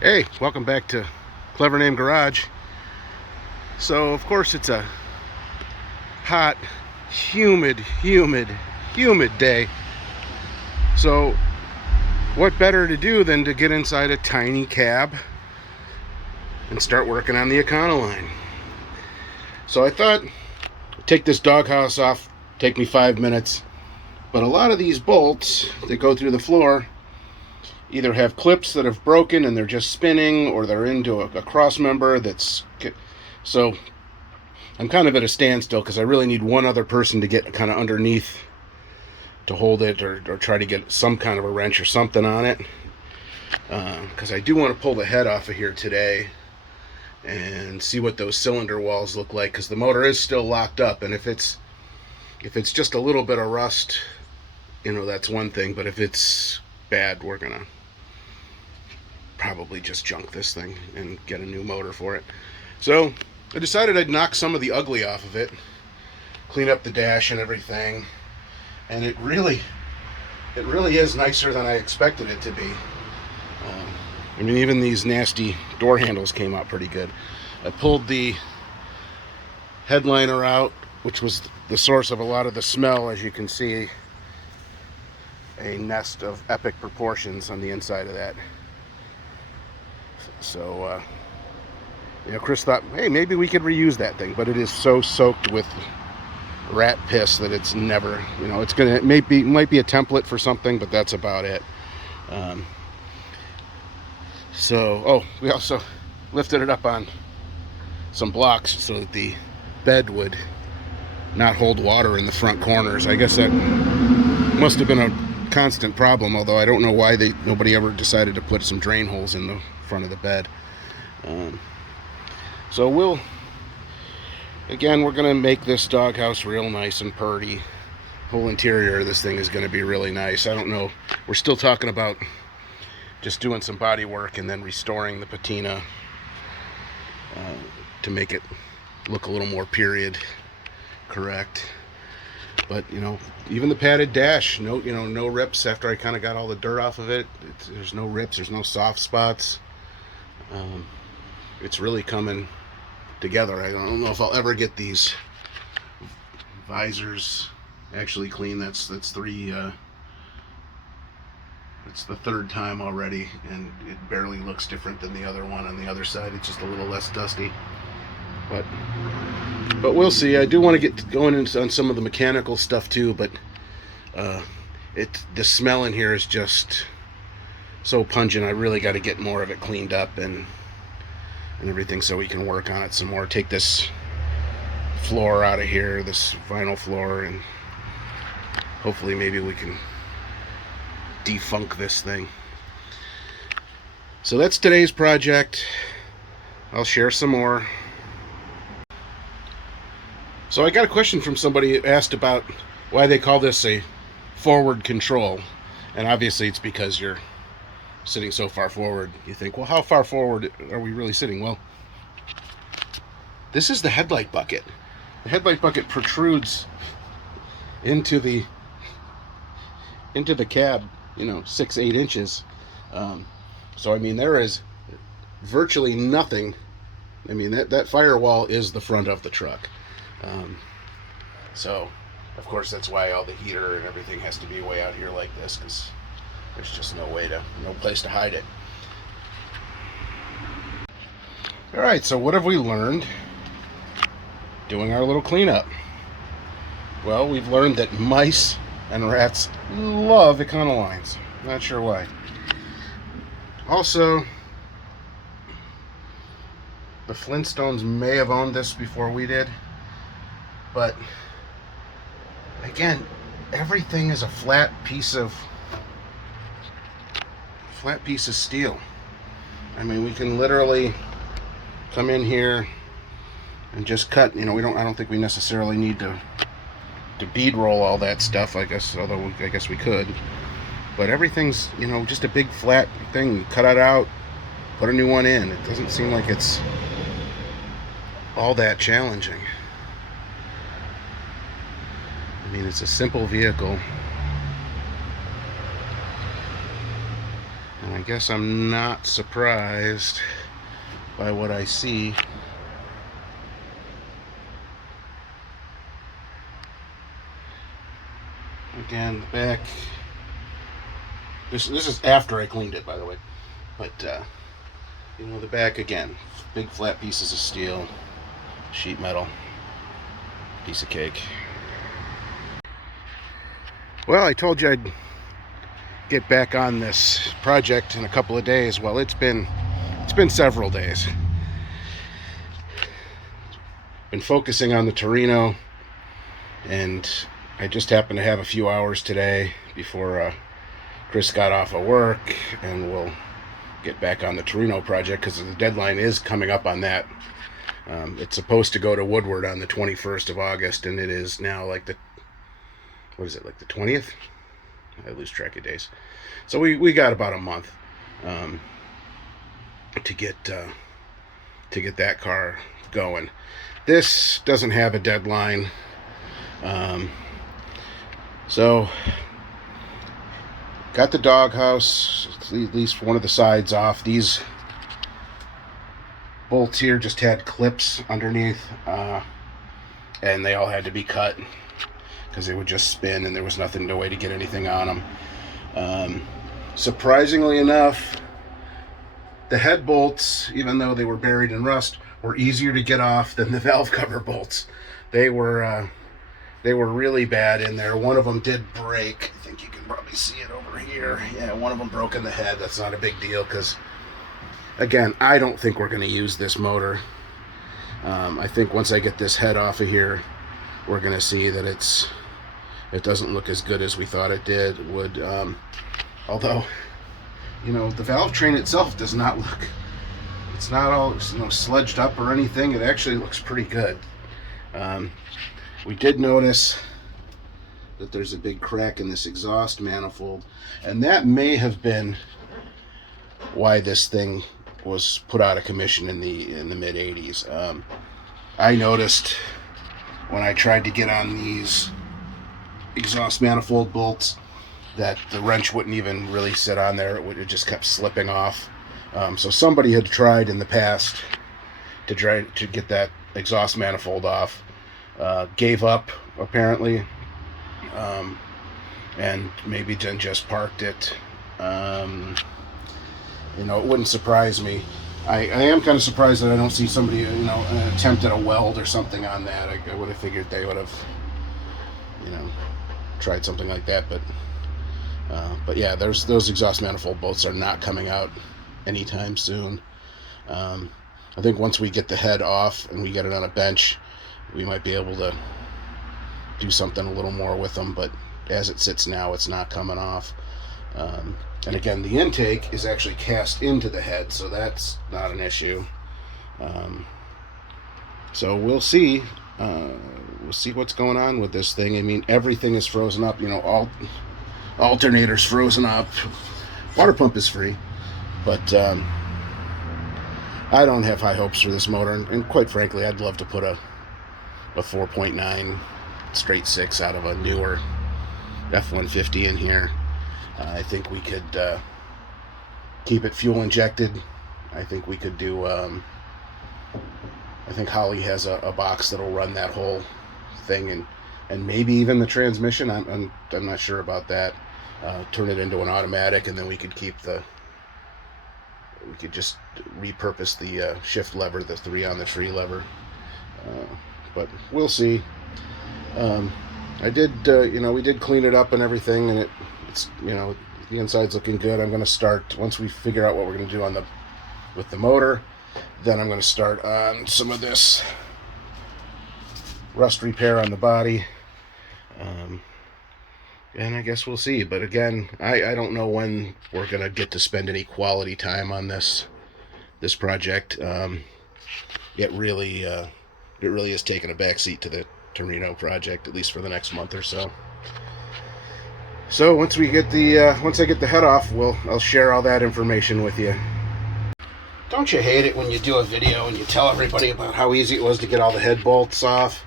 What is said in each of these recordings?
Hey, welcome back to Clever Name Garage. So, of course, it's a hot, humid day. So, what better to do than to get inside a tiny cab and start working on the Econoline? So, I thought, take this doghouse off, take me 5 minutes. But a lot of these bolts that go through the floor either have clips that have broken and they're just spinning, or they're into a cross member that's. So, I'm kind of at a standstill because I really need one other person to get kind of underneath to hold it, or try to get some kind of a wrench or something on it. Because I do want to pull the head off of here today and see what those cylinder walls look like, because the motor is still locked up, and if it's just a little bit of rust, that's one thing. But if it's bad, we're gonna probably just junk this thing and get a new motor for it. So I decided I'd knock some of the ugly off of it, clean up the dash and everything, and it really is nicer than I expected it to be. Even these nasty door handles came out pretty good. I pulled the headliner out, which was the source of a lot of the smell. As you can see, a nest of epic proportions on the inside of that. So, Chris thought, hey, maybe we could reuse that thing, but it is so soaked with rat piss that it's never, it might be a template for something, but that's about it. We also lifted it up on some blocks so that the bed would not hold water in the front corners. I guess that must have been a constant problem, although I don't know why nobody ever decided to put some drain holes in the front of the bed. So we're going to make this doghouse real nice and purty. The whole interior of this thing is going to be really nice. I don't know. We're still talking about just doing some body work and then restoring the patina to make it look a little more period correct. But even the padded dash, no rips after I kind of got all the dirt off of it. There's no rips. There's no soft spots. It's really coming together. I don't know if I'll ever get these visors actually clean. That's three. It's the third time already, and it barely looks different than the other one on the other side. It's just a little less dusty. But we'll see. I do want to get going on some of the mechanical stuff too, but the smell in here is just so pungent. I really got to get more of it cleaned up and everything so we can work on it some more. Take this floor out of here, this vinyl floor, and hopefully maybe we can defunk this thing. So that's today's project. I'll share some more. So I got a question from somebody who asked about why they call this a forward control. And obviously it's because you're sitting so far forward. You think, well, how far forward are we really sitting? Well, this is the headlight bucket. The headlight bucket protrudes into the cab, 6-8 inches. So there is virtually nothing. That firewall is the front of the truck. So of course that's why all the heater and everything has to be way out here like this, because there's just no place to hide it. All right, so what have we learned doing our little cleanup? Well, we've learned that mice and rats love Econolines. Not sure why. Also, the Flintstones may have owned this before we did, but again, everything is a flat piece of steel. We can literally come in here and just cut. I don't think we necessarily need to bead roll all that stuff, I guess, although I guess we could. But everything's, just a big flat thing. Cut it out, put a new one in. It doesn't seem like it's all that challenging. It's a simple vehicle. And I guess I'm not surprised by what I see. Again, the back. This is after I cleaned it, by the way. But you know, the back again, big flat pieces of steel, sheet metal, piece of cake. Well, I told you I'd get back on this project in a couple of days. Well, it's been several days. Been focusing on the Torino, and I just happened to have a few hours today before Chris got off of work, and we'll get back on the Torino project because the deadline is coming up on that. It's supposed to go to Woodward on the 21st of August, and it is now like the 20th? I lose track of days. So we got about a month to get that car going. This doesn't have a deadline, so got the doghouse, at least one of the sides off. These bolts here just had clips underneath, and they all had to be cut because they would just spin and there was nothing, no way to get anything on them. Surprisingly enough, the head bolts, even though they were buried in rust, were easier to get off than the valve cover bolts. They were really bad in there. One of them did break. I think you can probably see it over here. Yeah, one of them broke in the head. That's not a big deal because, again, I don't think we're going to use this motor. I think once I get this head off of here, we're going to see that it doesn't look as good as we thought it would. Although, you know, the valve train itself does not look, it's not all, you know, sledged up or anything. It actually looks pretty good. We did notice that there's a big crack in this exhaust manifold, and that may have been why this thing was put out of commission in the mid 80s. I noticed when I tried to get on these exhaust manifold bolts that the wrench wouldn't even really sit on there. It just kept slipping off. So somebody had tried in the past to try to get that exhaust manifold off, gave up apparently, and maybe then just parked it. You know, it wouldn't surprise me. I am kind of surprised that I don't see somebody, you know, an attempt at a weld or something on that. I would have figured they would have, you know, tried something like that. But yeah, those exhaust manifold bolts are not coming out anytime soon. I think once we get the head off and we get it on a bench, we might be able to do something a little more with them. But as it sits now, it's not coming off. And again, the intake is actually cast into the head, so that's not an issue. So we'll see. We'll see what's going on with this thing. I mean, everything is frozen up. You know, all alternator's frozen up. Water pump is free, but I don't have high hopes for this motor. And quite frankly, I'd love to put a 4.9 straight 6 out of a newer F-150 in here. I think we could keep it fuel injected. I think we could do, I think Holly has a box that'll run that whole thing, and maybe even the transmission. I'm not sure about that. Turn it into an automatic, and then we could just repurpose the shift lever, the 3 on the tree lever. But we'll see. I did, you know, we did clean it up and everything, and it's, you know, the inside's looking good. I'm going to start, once we figure out what we're going to do with the motor, then I'm going to start on some of this rust repair on the body. And I guess we'll see. But again, I don't know when we're going to get to spend any quality time on this project. It really is taking a backseat to the Torino project, at least for the next month or so. So once I get the head off, I'll share all that information with you. Don't you hate it when you do a video and you tell everybody about how easy it was to get all the head bolts off,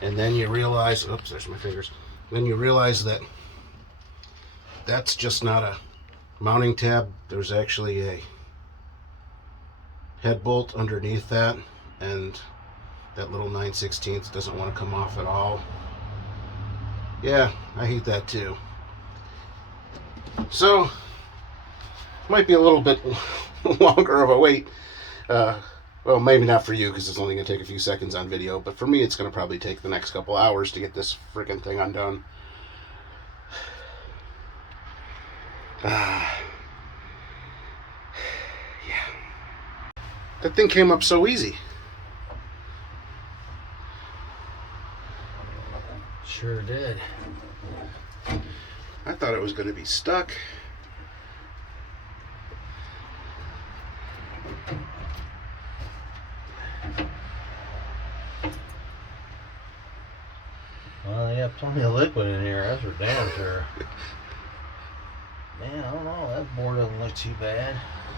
and then you realize, oops, there's my fingers. Then you realize that that's just not mounting tab, there's actually a head bolt underneath that, and that little 9/16 doesn't want to come off at all. Yeah, I hate that too. So, might be a little bit longer of a wait. Well, maybe not for you because it's only going to take a few seconds on video, but for me it's going to probably take the next couple hours to get this freaking thing undone. Yeah. That thing came up so easy. Sure did. I thought it was going to be stuck. Well, they have plenty of liquid in here, that's for damn sure. Man, I don't know, that board doesn't look too bad.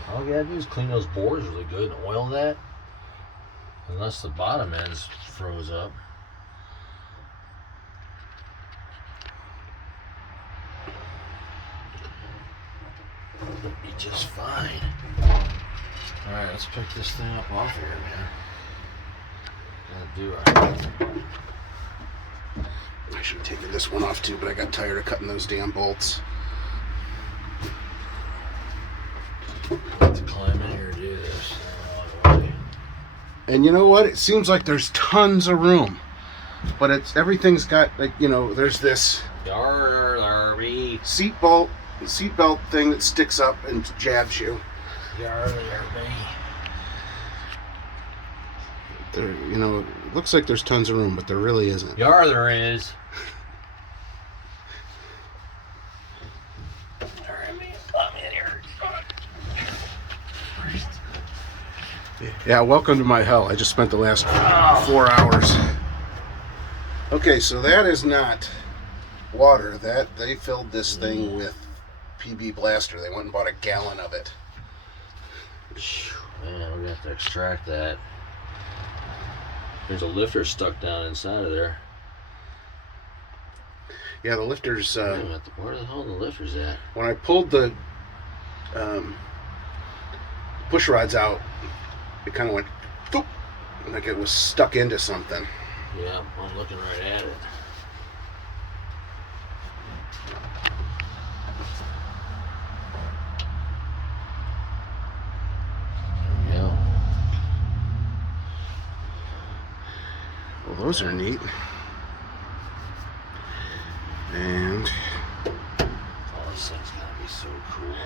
All you gotta do is clean those boards really good and oil that. Unless the bottom end's froze up. It'll be just fine. Alright, let's pick this thing up off here, man. Gotta do it. I should have taken this one off too, but I got tired of cutting those damn bolts. To climb in here to do this. And you know what? It seems like there's tons of room, but everything's got, like, you know, there's this seatbelt thing that sticks up and jabs you. There, you know, it looks like there's tons of room, but there really isn't. There is. Yeah, welcome to my hell. I just spent the last 4 hours. Okay, so that is not water. That they filled this thing with PB Blaster. They went and bought a gallon of it. Man, we're gonna have to extract that. There's a lifter stuck down inside of there. Yeah, the lifter's... where the hell are the lifters at? When I pulled the push rods out, it kind of went, boop, like it was stuck into something. Yeah, I'm looking right at it. There we go. Well, those are neat. And oh, this thing's gonna be so cool.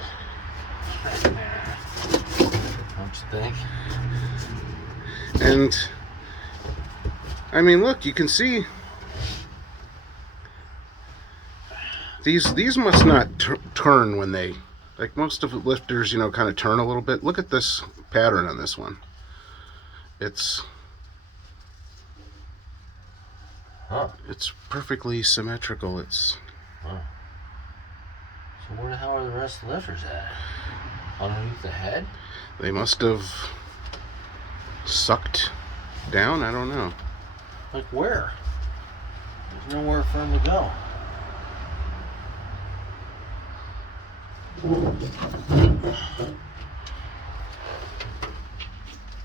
Don't you think? And I mean, look, you can see these must not turn when they, like most of the lifters, you know, kind of turn a little bit. Look at this pattern on this one. It's perfectly symmetrical. It's So where the hell are the rest of the lifters at? Underneath the head? They must have sucked down. I don't know. Like where? There's nowhere for them to go.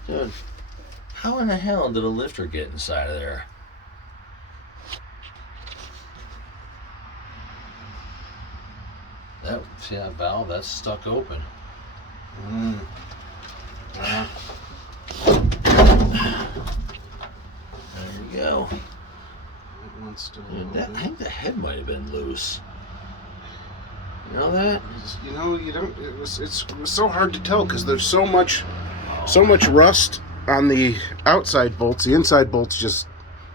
Dude, how in the hell did a lifter get inside of there? See that valve? That's stuck open. There we go. That one's still I think the head might have been loose. You know that? You know, you don't. It was so hard to tell because there's so much rust on the outside bolts. The inside bolts, just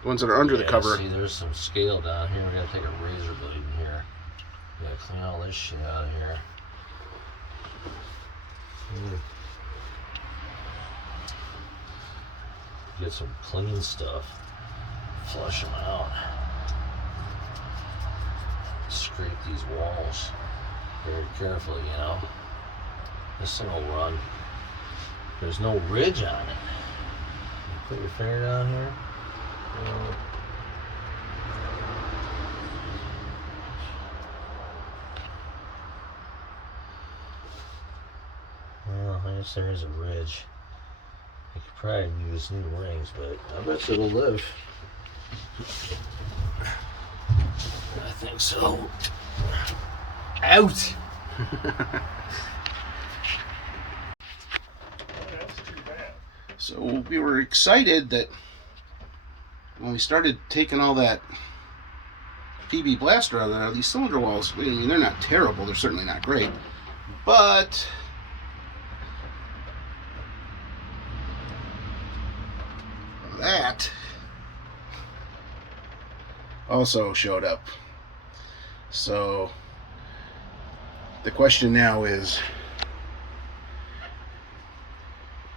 the ones that are under the cover. See, there's some scale down here. We gotta take a razor blade in here. We gotta clean all this shit out of here. Get some clean stuff. Flush them out. Scrape these walls very carefully, you know. This thing will run. There's no ridge on it. Put your finger down here. Yes, there is a ridge. I could probably use new rings, but I bet it'll live. I think so. Out! So we were excited that when we started taking all that PB blaster out of there, these cylinder walls, I mean, they're not terrible, they're certainly not great, but that also showed up. So the question now is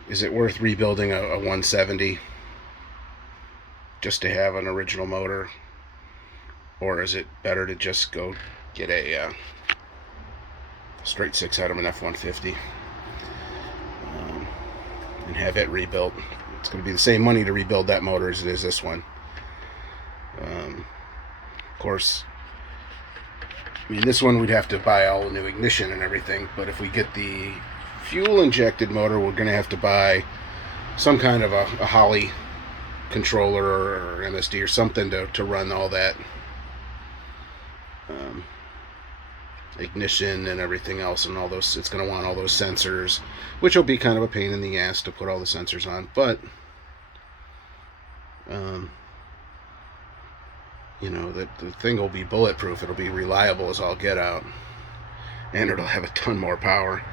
it worth rebuilding a 170 just to have an original motor, or is it better to just go get a straight 6 out of an F-150 and have it rebuilt? It's going to be the same money to rebuild that motor as it is this one. Of course, I mean, this one we'd have to buy all the new ignition and everything, but if we get the fuel injected motor, we're going to have to buy some kind of a Holly controller or MSD or something to run all that ignition and everything else, and all those. It's going to want all those sensors, which will be kind of a pain in the ass to put all the sensors on, but you know, the thing will be bulletproof. It'll be reliable as all get out, and it'll have a ton more power.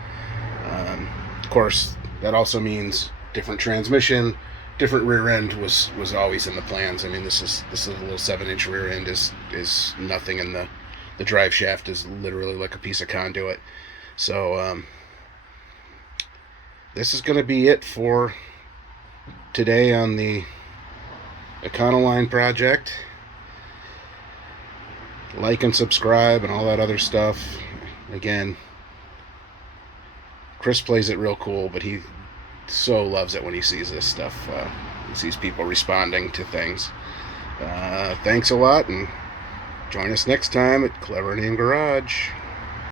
Of course, that also means different transmission, different rear end was always in the plans. I mean, this is a little 7-inch rear end is nothing, and the drive shaft is literally like a piece of conduit. So this is going to be it for today on the Econoline project. Like and subscribe and all that other stuff. Again, Chris plays it real cool, but he so loves it when he sees this stuff. He sees people responding to things. Thanks a lot, and join us next time at Clever Name Garage.